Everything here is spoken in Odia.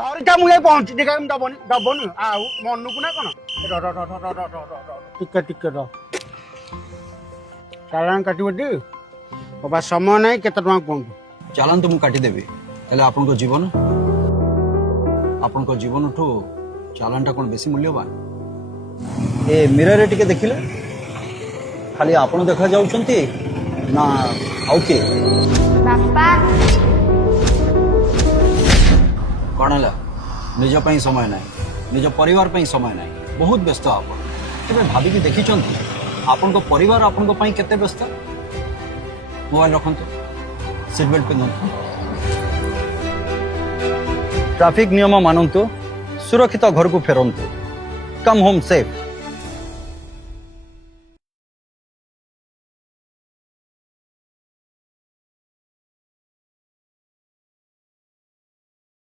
ଧରିଥା ମୁଁ ଯାଇ ପହଞ୍ଚି ଟିକେ ଦବନି ଦବନି ଆଉ ମନକୁ ନା କଣ ଟିକେ ର ଚାଲାଣ କାଟିବ ଟି ବାବା ସମୟ ନାହିଁ କେତେ ଟଙ୍କା କୁହନ୍ତୁ ଚାଲାନ୍ତୁ ମୁଁ କାଟିଦେବି ହେଲେ ଆପଣଙ୍କ ଜୀବନଠୁ ଚାଲାଣଟା କ'ଣ ବେଶୀ ମୂଲ୍ୟବାନ? ଏ ମିରରରେ ଟିକେ ଦେଖିଲେ ଖାଲି ଆପଣ ଦେଖାଯାଉଛନ୍ତି ନା ଆଉ କିଏ? ବାପା କ'ଣ ହେଲା? ନିଜ ପାଇଁ ସମୟ ନାହିଁ, ନିଜ ପରିବାର ପାଇଁ ସମୟ ନାହିଁ, ବହୁତ ବ୍ୟସ୍ତ ଆପଣ। କେବେ ଭାବିକି ଦେଖିଛନ୍ତି ଆପଣଙ୍କ ପରିବାର ଆପଣଙ୍କ ପାଇଁ କେତେ ବ୍ୟସ୍ତ? ମୋବାଇଲ ରଖନ୍ତୁ, ସିଟ୍ ବେଲ୍ଟ ପିନ୍ଧନ୍ତୁ, ଟ୍ରାଫିକ ନିୟମ ମାନନ୍ତୁ, ସୁରକ୍ଷିତ ଘରକୁ ଫେରନ୍ତୁ। କମ୍ ହୋମ୍ ସେଫ୍।